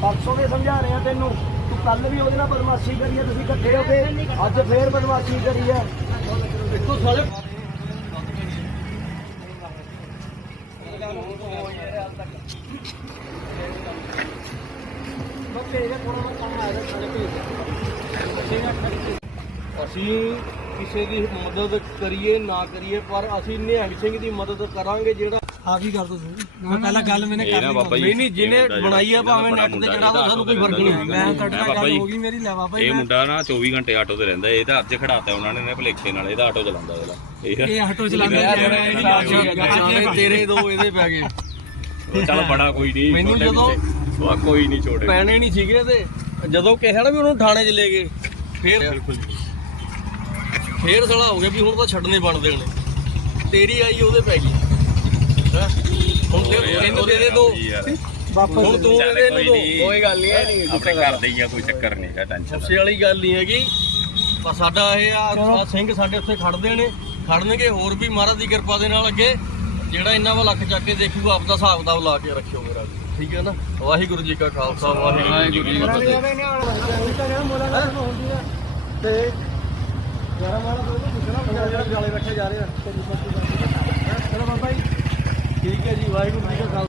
ਪਰਸੋਂ ਵੀ ਸਮਝਾ ਰਹੇ ਆ ਤੈਨੂੰ ਤੂੰ ਕੱਲ ਵੀ ਉਹਦੇ ਨਾਲ ਬਦਮਾਸ਼ੀ ਕਰੀ ਆ ਤੁਸੀਂ ਇਕੱਠੇ ਹੋ ਕੇ ਅੱਜ ਫੇਰ ਬਦਮਾਸ਼ੀ ਕਰੀ ਆ ਤੂੰ ਸਾਰੇ ਅਸੀਂ ਕਿਸੇ ਦੀ ਮਦਦ ਕਰੀਏ ਨਾ ਕਰੀਏ ਪਰ ਅਸੀਂ ਨਿਹੰਗ ਸਿੰਘ ਦੀ ਮਦਦ ਕਰਾਂਗੇ ਜਿਹੜਾ ਆ ਵੀ ਕਰ ਦੋ ਸਰ ਮੈਂ ਪਹਿਲਾਂ ਗੱਲ ਮੈਨੇ ਕਰ ਲਈ ਨਹੀਂ ਨਹੀਂ ਜਿਹਨੇ ਬਣਾਈ ਆ ਭਾਵੇਂ ਨੈਟ ਤੇ ਜਿਹੜਾ ਦੋ ਸਾਨੂੰ ਕੋਈ ਫਰਕ ਨਹੀਂ ਮੈਂ ਕੱਟਣਾ ਗੱਲ ਹੋ ਗਈ ਮੇਰੀ ਲੈ ਬਾਬਾ ਇਹ ਮੁੰਡਾ ਨਾ 24 ਘੰਟੇ ਆਟੋ ਤੇ ਰਹਿੰਦਾ ਇਹ ਤਾਂ ਅੱਜ ਖੜਾਤਾ ਉਹਨਾਂ ਨੇ ਨੇ ਭਲੇਖੇ ਨਾਲ ਇਹਦਾ ਆਟੋ ਚਲਾਉਂਦਾ ਇਹਦਾ ਇਹ ਆਟੋ ਚਲਾਉਂਦਾ ਤੇਰੇ ਦੋ ਇਹਦੇ ਪੈ ਗਏ ਚਲ ਬੜਾ ਕੋਈ ਨਹੀਂ ਮੈਨੂੰ ਜਦੋਂ ਵਾ ਕੋਈ ਨਹੀਂ ਛੋੜੇ ਪੈਣੇ ਨਹੀਂ ਸੀਗੇ ਤੇ ਜਦੋਂ ਕਿਸੇ ਨੇ ਵੀ ਉਹਨੂੰ ਥਾਣੇ ਚ ਲੈ ਗਏ ਫੇਰ ਫੇਰ ਸੜਾ ਹੋ ਗਿਆ ਵੀ ਹੁਣ ਤਾਂ ਛੱਡਨੇ ਬਣਦੇ ਨੇ ਤੇਰੀ ਆਈ ਉਹਦੇ ਪੈ ਗਈ ਸਾਡਾ ਇਹ ਆ ਸਿੰਘ ਸਾਡੇ ਉੱਥੇ ਖੜਦੇ ਨੇ ਖੜਨਗੇ ਹੋਰ ਵੀ ਮਹਾਰਾਜ ਦੀ ਕਿਰਪਾ ਦੇ ਨਾਲ ਅੱਗੇ ਜਿਹੜਾ ਇੰਨਾ ਵਾ ਲੱਖ ਚੱਕ ਕੇ ਦੇਖੂਗਾ ਆਪਦਾ ਹਿਸਾਬ ਦਾ ਬੁਲਾ ਕੇ ਰੱਖਿਓ ਮੇਰਾ ਠੀਕ ਹੈ ਨਾ ਵਾਹਿਗੁਰੂ ਜੀ ਕਾ ਖਾਲਸਾ ਵਾਹਿਗੁਰੂ ਜੀ ਕੀ ਫਤਿਹ ਜਰਾ ਮਾਲਾ ਦੋ ਨੂੰ ਪੁੱਛਣਾ ਮੈਂ ਜਿਹੜਾ ਜਾਲੇ ਰੱਖੇ ਜਾ ਰਿਹਾ ਚਲੋ ਬਾਬਾ ਜੀ ठीक है जी वाहेगुरु जी का